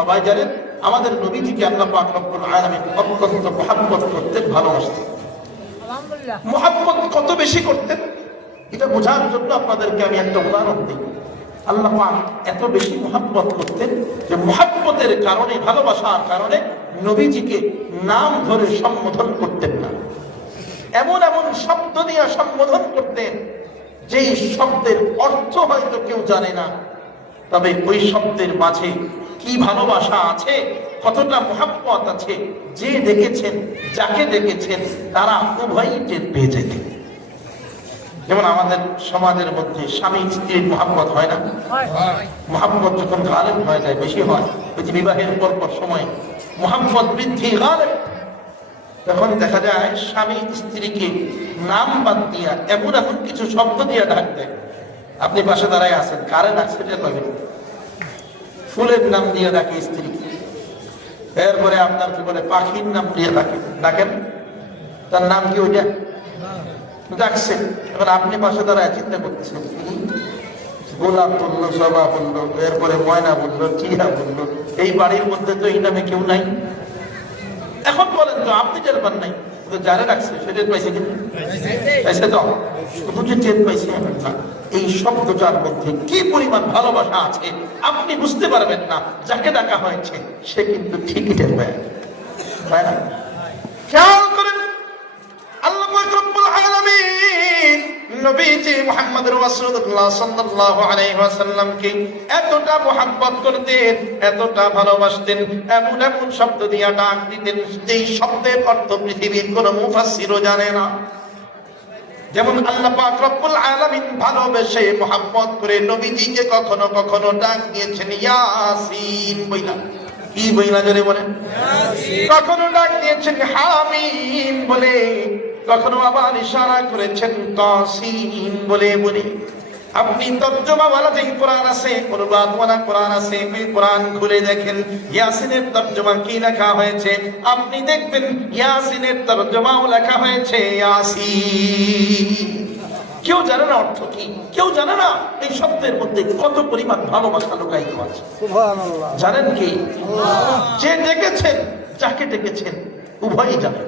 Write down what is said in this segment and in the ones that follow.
সবাই জানেন আমাদের নবীজিকে আল্লাহ পাক রব্বুল আলামিন অত্যন্ত মুহাব্বত করতেন, ভালোবাসতেন। মুহাব্বত কত বেশি করতেন এটা বোঝার জন্য আপনাদেরকে আমি একটা উদাহরণ দিই। আল্লাহ পাক এত বেশি মুহাব্বত করতেন যে মুহাব্বতের কারণে, ভালোবাসার কারণে নবীজিকে নাম ধরে সম্বোধন করতেন না, এমন এমন শব্দ দিয়ে সম্বোধন করতেন যেই শব্দের অর্থ হয়তো কেউ জানে না, তবে ওই শব্দের মাঝে কি ভালোবাসা আছে, কতটা মুহাব্বত আছে, যে দেখেছেন যাকে দেখেছেন তারা উভয়ই টের পেয়ে যেতেন। যেমন আমাদের সমাজের মধ্যে স্বামী স্ত্রীর মুহাব্বত হয় না? মুহাব্বত যখন গালেব হয়ে যায়, বেশি হয়, ওই যে বিবাহের পর সময় মুহাব্বত বৃদ্ধি গালেব, তখন দেখা যায় স্বামী স্ত্রীকে নাম বাদ দিয়া এমন এমন কিছু শব্দ দিয়ে ডাক দেয়। আপনি পাশে দাঁড়ায় আছেন, কারে ডাকছে টের পাবেন। ফুলের নাম দিয়ে ডাকে স্ত্রীকে, এরপরে আপনার কি বলে পাখির নাম দিয়ে ডাকেন, তার নাম কি ওইটা ডাকছেন। এবার আপনি পাশে দাঁড়ায় চিন্তা করতেছেন, গোলাপ বললো, জবা বললো, এরপরে ময়না বললো, টিয়া বললো, এই বাড়ির মধ্যে তো এই নামে কেউ নাই। এখন বলেন তো আপনি টের পান নাই, যারা ডাকছে সে টের পাইছে কিন্তু পাইছে তো, শুধু যে টের পাইছে এমন না, এই শব্দটার মধ্যে কি পরিমাণ ভালোবাসা আছে আপনি বুঝতে পারবেন না। যাকে ডাকা হয়েছে সে কিন্তু ঠিকই টের পায়, তাই না? খেয়াল করেন, আল্লাহ পাক রব্বুল আলামিন নবীজি মুহাম্মদুর রাসূলুল্লাহ সাল্লাল্লাহু আলাইহি ওয়াসাল্লামকে এতটা মুহাব্বত করতেন, এতটা ভালোবাসতেন, এমন এমন শব্দ দিয়ে ডাক দিতেন যেই শব্দের অর্থ পৃথিবীর কোনো মুফাসসিরও জানে না। যেমন আল্লাহ পাক রব্বুল আলামিন ভালোবেসে মুহাব্বত করে নবীজিকে কখনো কখনো ডাক দিয়েছেন ইয়াসিন বইলা, কি বইলা জোরে বলেন, কখনো ডাক দিয়েছেন হামিম বলে, কখনো আবার ইশারা করেছেন তাসিন বলে বলে। আপনি তর্জমাওয়ালা যে কোরআন আছে, অনুবাদওয়ালা কোরআন আছে, এই কোরআন খুলে দেখেন ইয়াসিনের তর্জমা কি লেখা হয়েছে। আপনি দেখবেন ইয়াসিনের তর্জমাও লেখা হয়েছে ইয়াসিন। কেউ জানে না অর্থ কি, কেউ জানে না এই শব্দের মধ্যে কত পরিমাণ ভালোবাসা লুকায়িত আছে। সুবহানাল্লাহ। জানেন কি? যে ডেকেছেন, যাকে ডেকেছেন উভয়ই জানেন।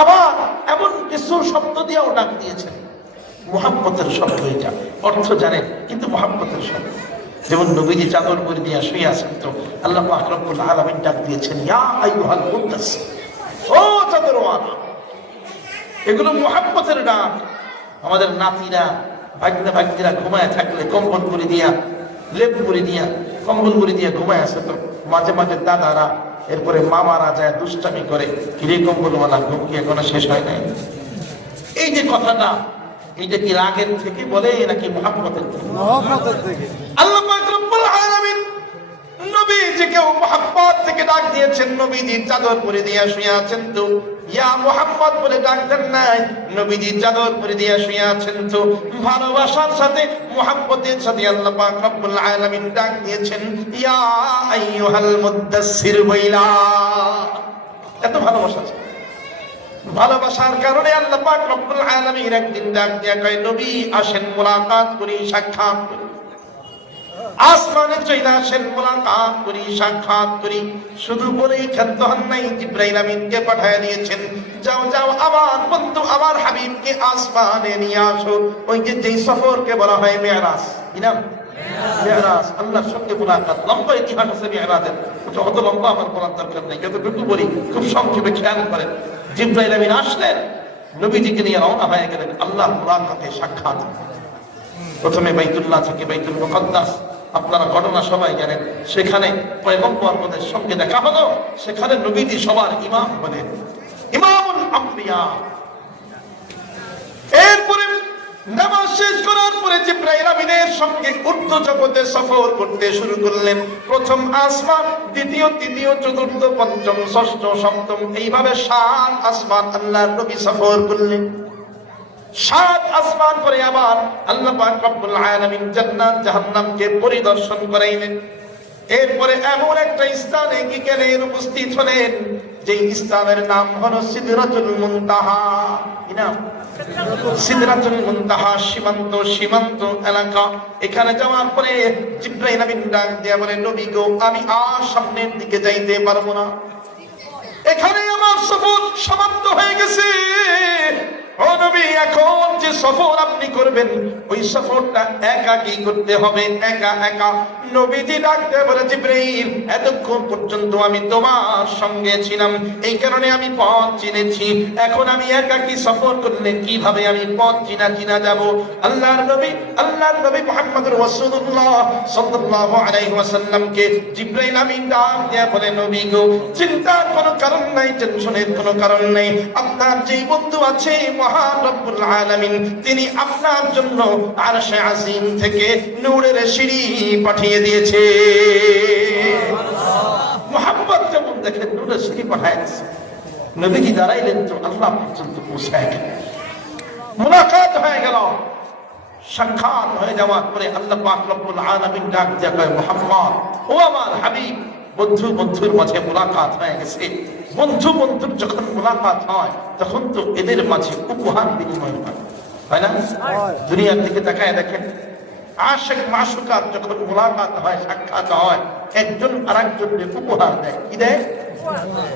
আবার এমন কিছু শব্দ দিয়েও ডাক দিয়েছেন, মুহাব্বতের শব্দ, এটা অর্থ জানেন কিন্তু মুহাব্বতের শব্দ। যেমন নবীজি চাদর করে দিয়ে শুয়ে আছেন, তো আল্লাহ পাক রব্বুল আলামিন ডাক দিয়েছেন ইয়া আইয়ুহাল মুদ্দাসসির, ও চাদরওয়ালা। এগুলো মুহাব্বতের ডাক। আমাদের নাতিরা, ভাগ্না ভাগ্নিরা ঘুমায় থাকলে কম্বল করে দিয়া, লেপ করে দিয়া, কম্বল করে দিয়া ঘুমায় আছে, তো মাঝে মাঝে দাদারা এরপরে মামারা যায় দুষ্টামি করে, কিরে কম্বলওয়ালা ঘুম কি এখনো শেষ হয় নাই? এই যে কথাটা, এইটা কি রাগের থেকে বলে নাকি মুহাব্বতের থেকে? মুহাব্বতের থেকে। আল্লাহ পাক রব্বুল আলামিন নবীজিকে মুহাব্বত থেকে ডাক দিয়েছেন। নবীজি চাদর পরে দিয়ে শুয়ে আছেন, তো ইয়া মুহাম্মদ বলে ডাক দেন নাই, নবীজি চাদর পরে দিয়ে শুয়ে আছেন, তো ভালোবাসার সাথে মুহাব্বতের সাথে আল্লাহ পাক রব্বুল আলামিন ডাক দিয়েছেন ইয়া আইয়ুহাল মুদ্দাসসির বইলা। এত ভালোবাসা আছে। ভালোবাসার কারণে আল্লাহ পাক রব্বুল আলামিন একদিন ডাক দিয়া কয় নবী আসেন মুলাকাত করি, সাক্ষাৎ করি। আসমানে চলে আসেন, মুলাকাত করি, সাক্ষাৎ করি। শুধু বলেই ক্ষান্ত হন নাই, জিবরাইল আমিনকে পাঠিয়ে দিয়েছেন, যাও যাও আমার বন্ধু আমার হাবিবকে আসমানে নিয়ে আসো। ওই যে যেই সফরকে বলা হয় মেরাজ, কি নাম? মেরাজ। আল্লাহর সঙ্গে মুলাকাত। লম্বা ইতিহাস আছে মেরাজের, অত লম্বা আমার বলার দরকার নেই, যতটুকু বলি খুব সংক্ষেপে খেয়াল করেন। জিবরাইল আমিন আসলেন, নবীজিকে নিয়ে রওনা হয়ে গেলেন আল্লাহর মুলাকাতে, সাক্ষাৎ। প্রথমে বাইতুল্লাহ থেকে বাইতুল মুকাদ্দাস, আপনারা ঘটনা সবাই জানেন, সেখানে পয়গম্বরদের সঙ্গে দেখা হলো। সেখানে নবীজি সবার ইমাম হলেন, ইমামুল আম্বিয়া। এরপরে নামাজ শেষ করার পরে জিবরাইল আমিনের সঙ্গে ঊর্ধ্ব জগতে সফর করতে শুরু করলেন। প্রথম আসমান, দ্বিতীয়, তৃতীয়, চতুর্থ, পঞ্চম, ষষ্ঠ, সপ্তম, এইভাবে 7 আসমান আল্লাহর নবী সফর করলেন। 7 আসমান পরে আবার আল্লাহ পাক রব্বুল আলামিন জান্নাত জাহান্নামকে পরিদর্শন করাইলেন। এরপরে এমন একটা স্থানে গেলেন, উপস্থিত হলেন, যে স্থানের নাম হলো সিদরাতুল মুনতাহা। কি নাম? সিদরাতুল মুনতাহা সীমান্ত এলাকা। এখানে যাওয়ার পরে জিবরাইল আমিন ডাক দিয়া বলে, নবী গো, আমি আর সামনের দিকে যাইতে পারবো না, এখানে আমার সফর সমাপ্ত হয়ে গেছে। ও নবী, এখন যে সফর আপনি করবেন ওই সফরটা একাকী করতে হবে, একা একা। নবীজি ডাকতে বলে, জিবরাইল, এতক্ষণ পর্যন্ত আমি তোমার সঙ্গে ছিলাম, এই কারণে আমি পথ চিনেছি, এখন আমি একাকী সফর করলে কিভাবে আমি পথ চিনা যাব? আল্লাহর নবী মুহাম্মদুর রাসূলুল্লাহ সাল্লাল্লাহু আলাইহি ওয়াসাল্লামকে জিবরাইল আমিন ডাক দিয়ে বলে, নবী গো, চিন্তার কোনো কারণ নাই, টেনশনের কোনো কারণ নাই। আপনার যেই বন্ধু আছে মহান রব্বুল আলামিন, তিনি আপনার জন্য আরশে আজিম থেকে নূরের সিঁড়ি পাঠিয়ে দিয়েছে। মুহাম্মদ যেমন দেখে নূরের সিঁড়ি পাঠাইছে, নবীজি দাঁড়াইলেন তো আল্লাহ পর্যন্ত পৌঁছায় গেল, মুলাকাত হয়ে গেল। সাক্ষাৎ হয়ে যাওয়ার পরে আল্লাহ পাক রব্বুল আলামিন ডাক দিয়ে কয়, মুহাম্মদ, ও আমার হাবিব, বন্ধুর মাঝে মুলাকাত হয়ে গেছে। বন্ধুর যখন মুলাকাত হয় তখন তো এদের মাঝে উপহার বিনিময় হয় না? দুনিয়ার দিকে তাকায় দেখেন, আশিক মাশুকাত যখন মুলাকাত হয়, সাক্ষাৎ হয়, একজন আরেকজনকে উপহার দেয়। কি দেয়?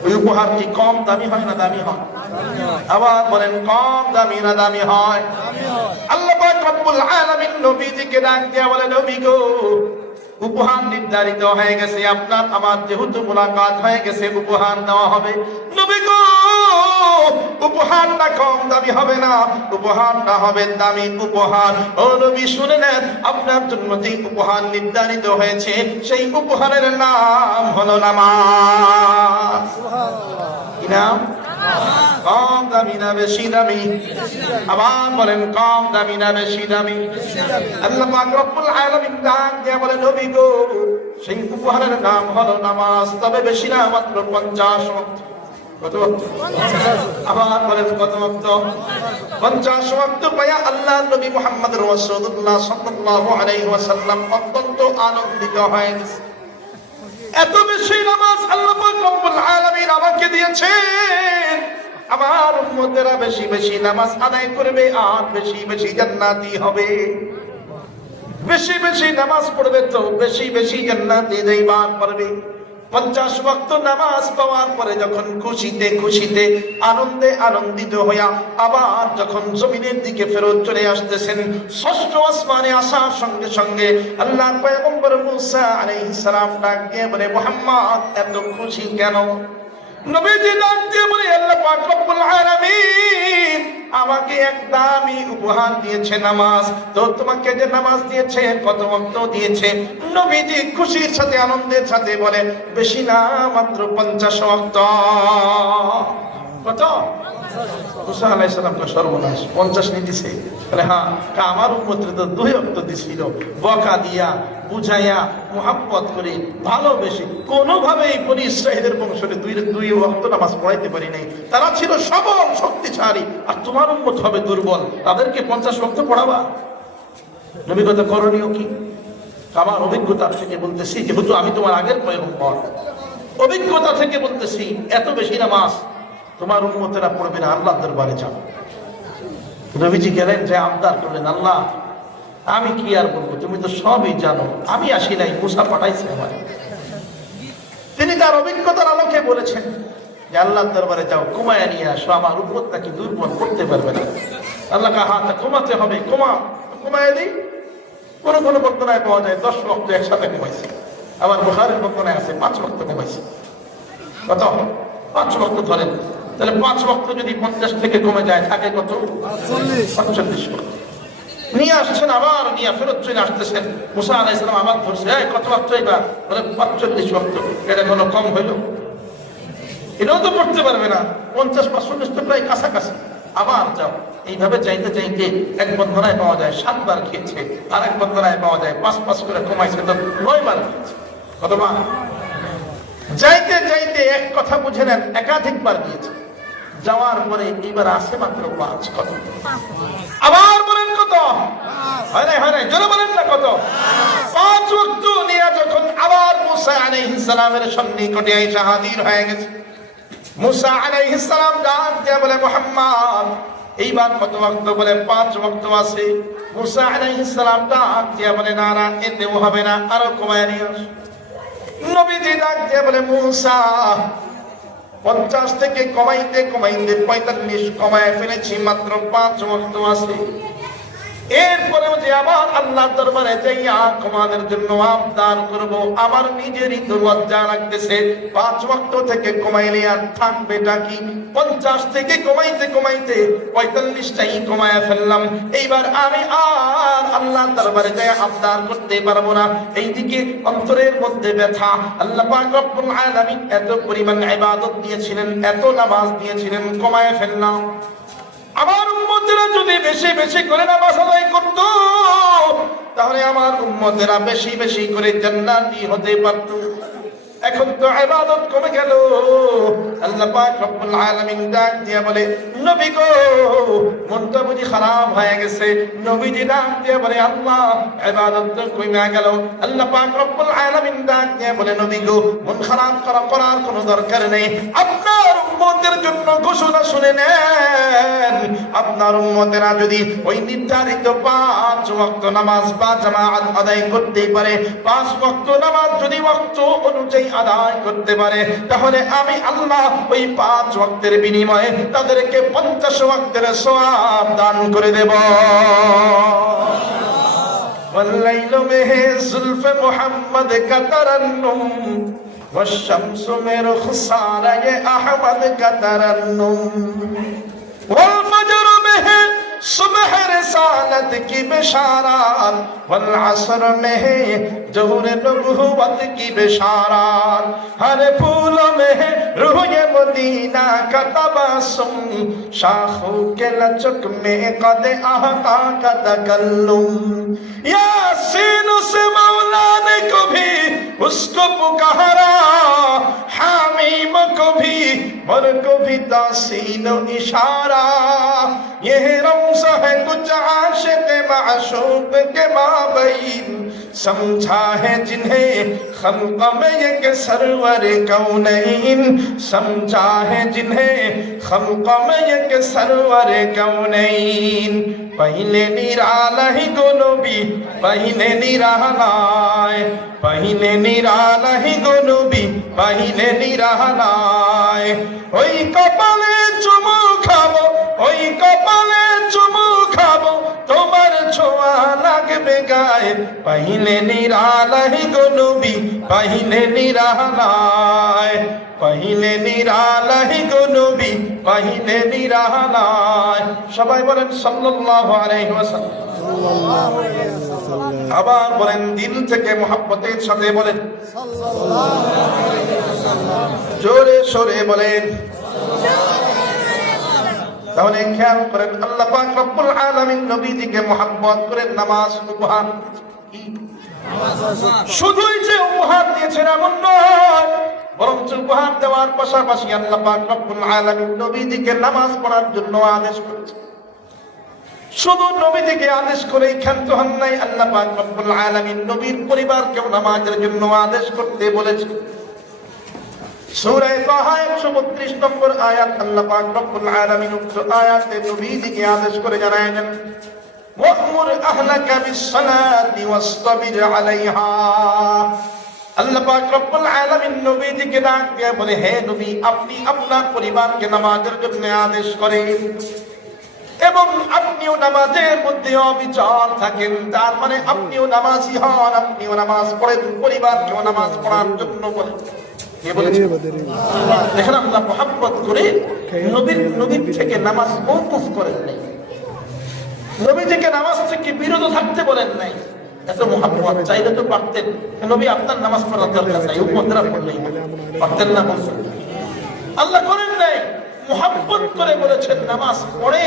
ওই উপহার কি কম দামি হয় না দামি হয়? আবার বলেন, কম দামি না দামি হয়? আল্লাহ পাক রব্বুল আলামিন নবীজিকে ডাক দিয়ে বলে, নবী গো, উপহার নির্ধারিত হয়ে গেছে, আপনার আমার যেহেতু মুলাকাত হয়ে গেছে, উপহার দেওয়া হবে। নবী গো, উপহারটা কম দামি হবে না, উপহারটা হবে দামি উপহার। ও নবী, শুনে নেন, আপনার জন্য যে উপহার নির্ধারিত হয়েছে সেই উপহারের নাম হলো নামাজ। কি নাম? কম দামি না বেশি দামি? আবার বলেন, কম দামি না বেশি দামি? আল্লাহ পাক রব্বুল আলামিন ডাক দিয়ে বলে, নবী গো, সেই উপহারের নাম হলো নামাজ, তবে বেশি না, মাত্র 50 ওয়াক্ত। কত ওয়াক্ত? আবার বলেন, কত ওয়াক্ত? 50 ওয়াক্ত পায়া আল্লাহ নবী মুহাম্মদ রাসূলুল্লাহ সাল্লাল্লাহু আলাইহি ওয়াসাল্লাম অত্যন্ত আনন্দিত হয়ে গেছে। এত বেশি নামাজ আল্লাহ পাক রব্বুল আলামিন আমাকে দিয়েছেন, আমার উম্মতেরা বেশি বেশি নামাজ আদায় করবে আর বেশি বেশি জান্নাতি হবে। বেশি বেশি নামাজ পড়বে তো বেশি বেশি জান্নাতে যাইবার পারবে। 50 ওয়াক্ত নামাজ পাওয়ার পরে যখন খুশিতে খুশিতে আনন্দে আনন্দিত হইয়া আবার যখন জমিনের দিকে ফেরত চলে আসতেছেন, ষষ্ঠ আসমানে আসার সঙ্গে সঙ্গে আল্লাহর পয়গম্বর মুসা আলাইহিস সালাম ডাক দিয়ে বলে, মুহাম্মদ, এত খুশি কেন? নবীজি ডাক দিয়ে বলে, আল্লাহ পাক রব্বুল আলামিন আমাকে এক দামি উপহার দিয়েছে, নামাজ। তো তোমাকে যে নামাজ দিয়েছে, কত ওয়াক্ত দিয়েছে? নবীজি খুশির সাথে আনন্দের সাথে বলে, বেশি না, মাত্র 50 ওয়াক্ত। কত? মুসা আলাইহিস সালাম কে সর্বনাশ, 50 নি দিছে? বলে, হ্যাঁ। আমার উম্মতের তো 2 ওয়াক্ত দিছিল, বকা দিয়া বুঝাইয়া মুহাব্বত করে ভালোবেসে কোনোভাবেই বনি ইসরাঈলের বংশে 2 ওয়াক্ত নামাজ পড়াইতে পারি নাই। তারা ছিল সবল শক্তিশালী, আর তোমার উম্মত হবে দুর্বল, তাদেরকে 50 ওয়াক্ত পড়াবা? নবীগত করণীয় কি? আমার অভিজ্ঞতা থেকে বলতেছি, যেহেতু আমি তোমার আগের পয়গম্বর, অভিজ্ঞতা থেকে বলতেছি, এত বেশি নামাজ তোমার উম্মতেরা পড়বে না, আল্লাহর দরবারে যাও। নবীজি গেলেন, যে আবদার করলেন, আল্লাহ, আমি কি আর বলবো, তুমি তো সবই জানো, আমি আসি নাই, মুসা পাঠাইছে আমার। তিনি তার অভিজ্ঞতার আলোকে বলেছেন যে আল্লাহর দরবারে যাও, কমায় নিয়ে আসো, আমার উম্মতটা কি দুর্বল করতে পারবে না। আল্লাহ কা হাত কমাতে হবে, কমায় দিই। কোন কোন বর্ণনায় পাওয়া যায় 10 ওয়াক্ত একসাথে কমাইছে, আবার বুখারীর বর্ণনায় আছে 5 ওয়াক্ত কমাইছে। কত? 5 ওয়াক্ত ধরেন, তাহলে 5 ওয়াক্ত যদি 50 থেকে কমে যায়, থাকে কত? 45 ওয়াক্ত। নিয়ে আসছেন, আবার নিয়ে ফেরত চলে আসতেছেন। মুসা আলাইহিস সালাম আবার ধরছে, কত ওয়াক্ত এবার? বলে 45 ওয়াক্ত। এটা কোনো কম হইল? এটাও তো পড়তে পারবে না। 50-45 তো প্রায় কাছাকাছি। আবার যাও, এইভাবে চাইতে চাইতে এক বন্ধনায় পাওয়া যায় 7 বার খেয়েছে, আর এক বন্ধনায় পাওয়া যায় 5 করে কমাইছে, তো 9 বার খেয়েছে। কতবার? যাইতে যাইতে এক কথা বুঝে নেন, একাধিকবার গিয়েছে। যাওয়ার পরে এবার আসে মাত্র 5। কত? আবার বলেন কত? হয় নাই, জোরে বলেন না কত? 5 ওয়াক্ত নিয়ে যখন আবার মুসা আলাইহিস সালামের সন্নিকটে এসে হাজির হয়ে গেছে, মুসা আলাইহিস সালাম ডাক দিয়ে বলে, মুহাম্মদ, এইবার কত ওয়াক্ত বলে 5 ওয়াক্ত আছে। মুসা আলাইহিস সালাম ডাক দিয়া বলে না না এতেও হবে না, আরো কমায় নিয়ে আস। নবীজি ডাক দিয়া বলে মুসা 50 থেকে কমাইতে কমাইতে 45 কমায় ফেলেছি, মাত্র 5 ওয়াক্ত আছে। এরপরেও যে আবার আল্লাহর দরবারে যাইয়া তোমাদের জন্য আবদার করব, আমার নিজেরই তো লজ্জা লাগতেছে। 5 ওয়াক্ত থেকে কমাইলে আর থাকবে নাকি? 50 থেকে কমাইতে কমাইতে 45টাই কমায়া ফেললাম। এইবার আমি আর আল্লাহর দরবারে যাইয়া আবদার করতে পারবো না। এইদিকে অন্তরের মধ্যে ব্যথা। আল্লাহ পাক রব্বুল আলামিন এত পরিমাণ ইবাদত দিয়েছিলেন, এত নামাজ দিয়েছিলেন, কমায়া ফেললাম। আমার উম্মতেরা যদি বেশি বেশি করে নামাজ আদায় করত, তাহলে আমার উম্মতেরা বেশি বেশি করে জান্নাতি হতে পারত। এখন তো ইবাদত কমে গেল। আল্লাহ পাক রব্বুল আলামিন ডাক দিয়া বলে নবী গো, মনটা বুঝি খারাপ হয়ে গেছে। নবীজি ডাক দিয়া বলে আল্লাহ ইবাদত তো কমে গেল। আল্লাহ পাক রব্বুল আলামিন ডাক দিয়া বলে নবী গো, মন খারাপ করার কোনো দরকার নেই। আপনার উম্মতের জন্য ঘোষণা শুনে নেন, আপনার উম্মতেরা যদি ওই নির্ধারিত 5 ওয়াক্ত নামাজ বা জামাত আদায় করতে পারে, 5 ওয়াক্ত নামাজ যদি ওয়াক্ত অনুযায়ী আদায় করতে পারে, তাহলে আমি আল্লাহ ওই 5 ওয়াক্তের বিনিময়ে তাদেরকে 50 ওয়াক্তের সওয়াব দান করে দেব। والليل में जुल्फ मोहम्मद का तरन्नुम والشمس में रुखसार ये अहमद का तरन्नुम والفجر में है सुबह रिसालत की बिशारत والعصر में है ज़ोहर नबुव्वत की बिशारत हर फूल में है रूह मदीना का तबस्सुम शाखों के लचक में कद आहता का तकल्लुम यासीन से मौला ने कभी उसको पुकारा हामीम को भी और को भी तासीन इशारा ये रमज़ है कुछ आशिक़ माशूक़ के माबैन समझा है जिन्हें खल्क़ में एक सरवर कौनैन समझा है जिन्हें खल्क़ में एक सरवर कौनैन पहले निराला ही गो नबी पहले निरालाए पहले निराला ही गो नबी पहले निरालाए ওই কপালে চুমু খাবো ওই কপালে চুমু খাবো তোমার ছোঁয়া লাগবে গায়ে পহলে নিরালাই গো নবী পহলে নিরালায় পহলে নিরালাই গো নবী পহলে নিরালায় সবাই বলেন সাল্লাল্লাহু আলাইহি ওয়াসাল্লাম। আবার বলেন দিল থেকে মুহাব্বতের সাথে বলেন জোরে সোরে বলেন। তাহলে খেয়াল করেন আল্লাহ পাক রব্বুল আলামিন নবীজিকে মুহাব্বত করে নামাজ উপহার শুধুই যে উপহার দিয়েছেন এমন নয়, বরং উপহার দেওয়ার পাশাপাশি আল্লাহ পাক রব্বুল আলামিন নবীজিকে নামাজ পড়ার জন্য আদেশ করেছেন। শুধু নবীজিকে আদেশ করেই ক্ষান্ত হন নাই, আল্লাহ পাক রব্বুল আলামিন নবীর পরিবারকেও নামাজের জন্য আদেশ করতে বলেছেন। সূরা তাহা 132 নম্বর আয়াত আল্লাহ পাক রব্বুল আলামিন উক্ত আয়াতে নবীজিকে আদেশ করে জানালেন ওয়া'মুর আহলাকা বিস-সালাতি ওয়াসতাবির আলাইহা। আল্লাহ পাক রব্বুল আলামিন নবীজিকে ডাক দিয়ে বলে হে নবী, আপনি আপনার পরিবারকে নামাজের জন্য আদেশ করেন এবং আপনিও নামাজের মধ্যে অবিচল থাকেন। তার মানে আপনিও নামাজি হন, আপনিও নামাজ পড়েন, পরিবারকেও নামাজ পড়ার জন্য বলেন। দেখেন আল্লাহ মুহাব্বত করে নবীর থেকে নামাজ মওকুফ করেন নাই, নবীজিকে নামাজ থেকে বিরত থাকতে বলেন নাই। এত মুহাব্বত চাইলে তো পারতেন নবী আপনার নামাজ পড়ার দরকার নাই, উম্মতরা পড়লেই পারতেন না বলছেন। আল্লাহ করেন নাই, মুহাব্বত করে বলেছেন নামাজ পড়ে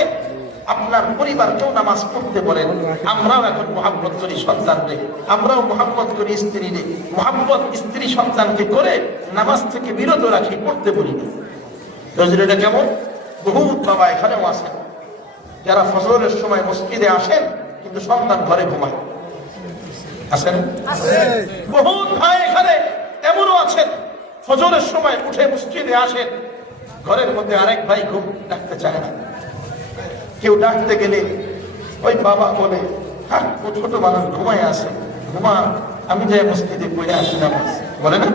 আপনার পরিবারকেও নামাজ পড়তে বলেন। আমরাও এখন মুহাব্বত করি সন্তানকে, আমরাও মুহাব্বত করি স্ত্রীকে, মুহাব্বত স্ত্রী সন্তানকে করে নামাজ থেকে বিরত রাখি, পড়তে বলি না। নজরুলটা কেমন বহুত বাবা এখানেও আছেন যারা ফজরের সময় মসজিদে আসেন কিন্তু সন্তান ঘরে ঘুমায়, আছেন বহুত ভাই এখানে এমনও আছেন ফজরের সময় উঠে মসজিদে আসেন, ঘরের মধ্যে আরেক ভাই ঘুম ডাকতে চায় না। কেউ ডাকতে গেলে ওই বাবা বলে, হ্যাঁ ও ছোট মানুষ ঘুমায় আসে, ঘুমা, আমি যাই মসজিদে পড়ে আসি নামাজ, বলে না?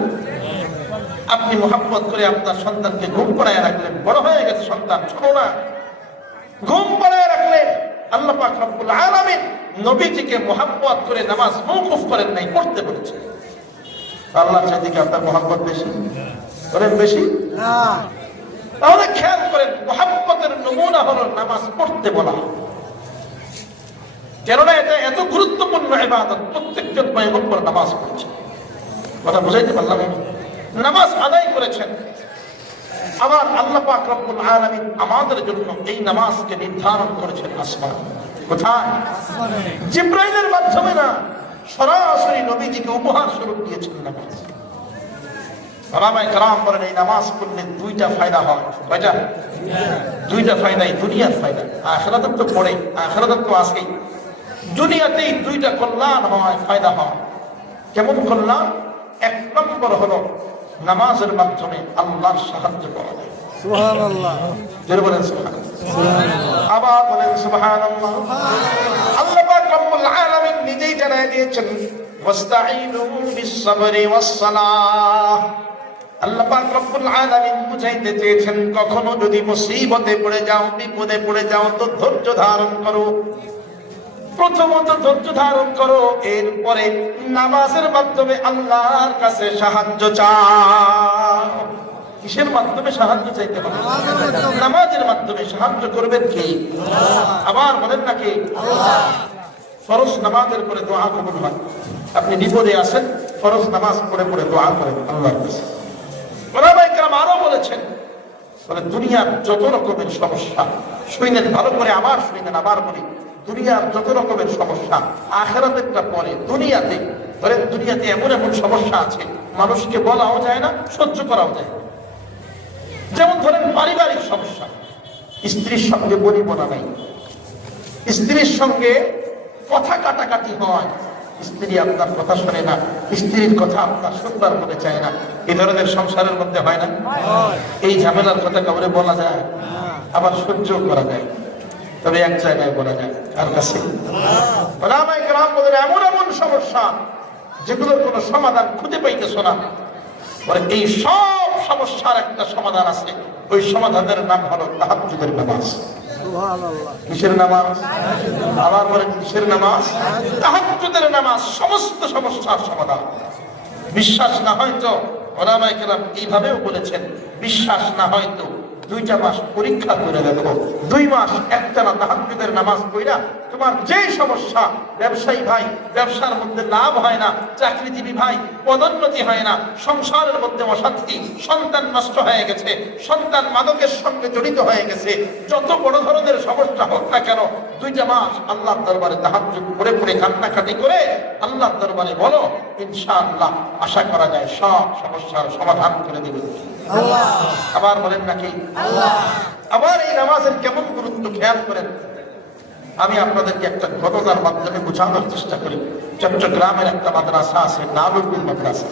আপনি মোহাম্মত করে আপনার সন্তানকে ঘুম পড়ায় রাখলেন, বড় হয়ে গেছে সন্তান, ছোট না, ঘুম পড়ায় রাখলেন। আল্লাহ পাক রব্বুল আলামিন নবীজিকে মোহাম্মত করে নামাজ মওকুফ করেন নাই, পড়তে বলেছেন। আল্লাহর চাইতে আপনার মোহাম্মত বেশি? বলেন বেশি না। তাহলে খেয়াল করেন, মোহাম্মতের নমুনা হলো নামাজ পড়তে বলা। কেননা এটা এত গুরুত্বপূর্ণ ইবাদত, প্রত্যেকজন পয়গম্বর নামাজ পড়েছেন। কথা বুঝাইতে পারলাম? নামাজ আদায় করেছেন। আবার আল্লাহ পাক রব্বুল আলামিন আমাদের জন্য এই নামাজকে নির্ধারণ করেছেন আসমান। কোথায়? জিবরাইলের মাধ্যমে না, সরাসরি নবীজিকে উপহার স্বরূপ দিয়েছেন নামাজ। ওলামায়ে কেরাম বলেন এই নামাজ পড়লে দুইটা ফায়দা হয়। কয়টা? দুইটা ফায়দাই, দুনিয়ার ফায়দা, আখিরাতের তো পড়ে, আখিরাতের তো আছেই। দুনিয়াতেই দুইটা কল্যাণ হয়, ফায়দা হয়। কেমন কল্যাণ? এক নম্বর হলো নামাজের মাধ্যমে আল্লাহর সাহায্য পাওয়া যায়। সুবহানাল্লাহ। জোরে বলেন সুবহানাল্লাহ। আবার বলেন সুবহানাল্লাহ। আল্লাহ পাক রব্বুল আলামিন নিজেই জানায় দিয়েছেন, ওয়াস্তাঈনু বিস-সাবরি ওয়াস-সালাহ। আল্লাহ পাক রব্বুল আলামিন বুঝাইতে চেয়েছেন, কখনো যদি মুসিবতে পড়ে যাও, বিপদে পড়ে যাও, তো ধৈর্য ধারণ করো। প্রথমত ধৈর্য ধারণ করো, এরপরে নামাজের মাধ্যমে আল্লাহর কাছে সাহায্য চাও। কিসের মাধ্যমে সাহায্য চাইতে হবে? নামাজের মাধ্যমে। সাহায্য করবেন কে? আবার বলেন নাকি? ফরজ নামাজের পরে দোয়া কবুল হয়। আপনি বিপদে আছেন, ফরজ নামাজ পড়ে পড়ে দোয়া করেন আল্লাহর কাছে। ওলামায়ে কেরাম আরো বলেছেন, বলে দুনিয়ার যত রকমের সমস্যা, শুনেন ভালো করে, আবার শুনেন, আবার বলি, দুনিয়ার যত রকমের সমস্যা আখিরাতেরটা পরে। দুনিয়াতে ধরেন, দুনিয়াতে এমন এমন সমস্যা আছে মানুষকে বলাও যায় না, সহ্য করাও যায়। যেমন ধরেন পারিবারিক সমস্যা, স্ত্রীর সঙ্গে বনিবনা নাই, স্ত্রীর সঙ্গে কথা কাটাকাটি হয়, স্ত্রী আপনার কথা শোনে না, স্ত্রীর কথা আপনার শুনবার মনে চায় না। এই ধরনের সংসারের মধ্যে হয় না? এই ঝামেলার কথা কাউরে বলা যায়, আবার সহ্য করা যায়, তবে এক জায়গায় বলা যায়, আর কাছে। ওলামায়ে কেরাম বলেন এমন এমন সমস্যা যেগুলোর কোনো সমাধান খুঁজে পাইতেছ না, বলে এই সব সমস্যার একটা সমাধান আছে। ওই সমাধানের নাম হলো তাহাজ্জুদের নামাজ। কিসের নামাজ? আবার বলেন কিসের নামাজ? তাহাজ্জুদের নামাজ সমস্ত সমস্যার সমাধান। বিশ্বাস না হয় তো ওলামায়ে কেরাম এইভাবেও বলেছেন, বিশ্বাস না হয় তো 2টা মাস পরীক্ষা করে দেখো, 2 মাস একটানা তাহাজ্জুদের নামাজ পড়া তোমার যেই সমস্যা, ব্যবসায়ী ভাই ব্যবসার মধ্যে লাভ হয় না, চাকরিজীবী ভাই পদোন্নতি হয় না, সংসারের মধ্যে অশান্তি, সন্তান নষ্ট হয়ে গেছে, সন্তান মাদকের সঙ্গে জড়িত হয়ে গেছে, যত বড় ধরনের সমস্যা হোক না কেন, 2টা মাস আল্লাহর দরবারে তাহাজ্জুদ পড়ে পড়ে কান্নাকাটি করে আল্লাহর দরবারে বলো, ইনশাআল্লাহ আশা করা যায় সব সমস্যার সমাধান করে দিবে আল্লাহ। আবার বলেন নাকি? আল্লাহ। আবার এই নামাজের কেমন গুরুত্ব খেয়াল করেন। আমি আপনাদেরকে একটা ঘটনার মাধ্যমে বোঝানোর চেষ্টা করি। চট্টগ্রামের একটা মাদ্রাসা আছে, নানুপুর মাদ্রাসা।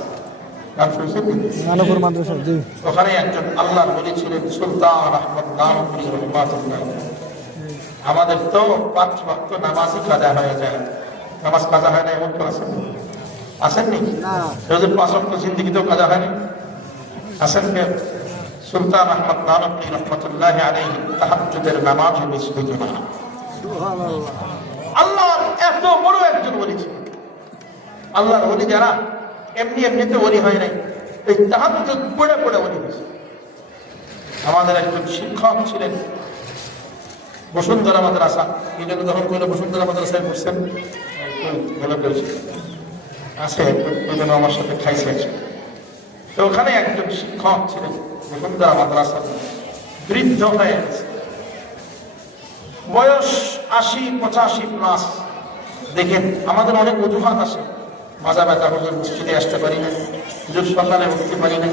ওখানে একজন আল্লাহর ওলি ছিলেন সুলতান আহমদ নানুপুরি রাহমাতুল্লাহ। আমাদের তো 5 ওয়াক্ত নামাজই কাজা হয়ে যায়, নামাজ কাজা হয় না এমন কেউ আসেননি? 5 ওয়াক্ত জিন্দেগিতেও কাজা হয়নি, আছেন কে? সুলতান আহমদ নানুপুরি রাহমাতুল্লাহ আলাইহি তাহাজ্জুদের নামাজও মিস হইত না। আল্লাহর এত বড় একজন ওলি ছিলেন। আল্লাহর ওলি যারা এমনি এমনিতে ওলি হয় নাই, এই তাহাজ্জুদ পড়ে পড়ে ওলি হয়েছে। আমাদের একজন শিক্ষক ছিলেন বসুন্ধরা মাদ্রাসা, এই জন্য যখন বলে বসুন্ধরা মাদ্রাসায় পড়ছেন ভালো করেছে আছে, ওই জন্য আমার সাথে খাইছে। তো ওখানে একজন শিক্ষক ছিলেন বসুন্ধরা মাদ্রাসা, বৃদ্ধ হয়ে গেছে, বয়স 80-85 প্লাস। দেখেন আমাদের অনেক অজুহাত আছে, মাজা ব্যথা, হুজুর মসজিদে আসতে পারি না, হুজুর সকালে উঠতে পারি না,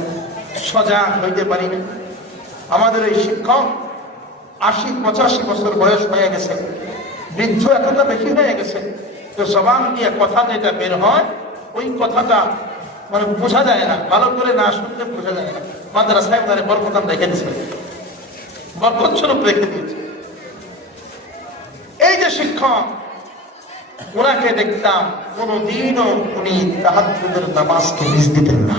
সজাগ হইতে পারি না। আমাদের এই শিক্ষক 80-85 বছর বয়স হয়ে গেছে, বৃদ্ধ এতটা বেশি হয়ে গেছে, তো জবান দিয়ে কথা যেটা বের হয় ওই কথাটা মানে বোঝা যায় না, ভালো করে না শুনলে বোঝা যায় না। মাদ্রাসায় ওনারে বরকতান রেখে দিয়েছে, বরকত স্বরূপ রেখে দিয়েছে। যে শিক্ষক, ওনাকে দেখতাম কোনদিনও উনি তাহাজ্জুদের নামাজকে মিস দিতেন না।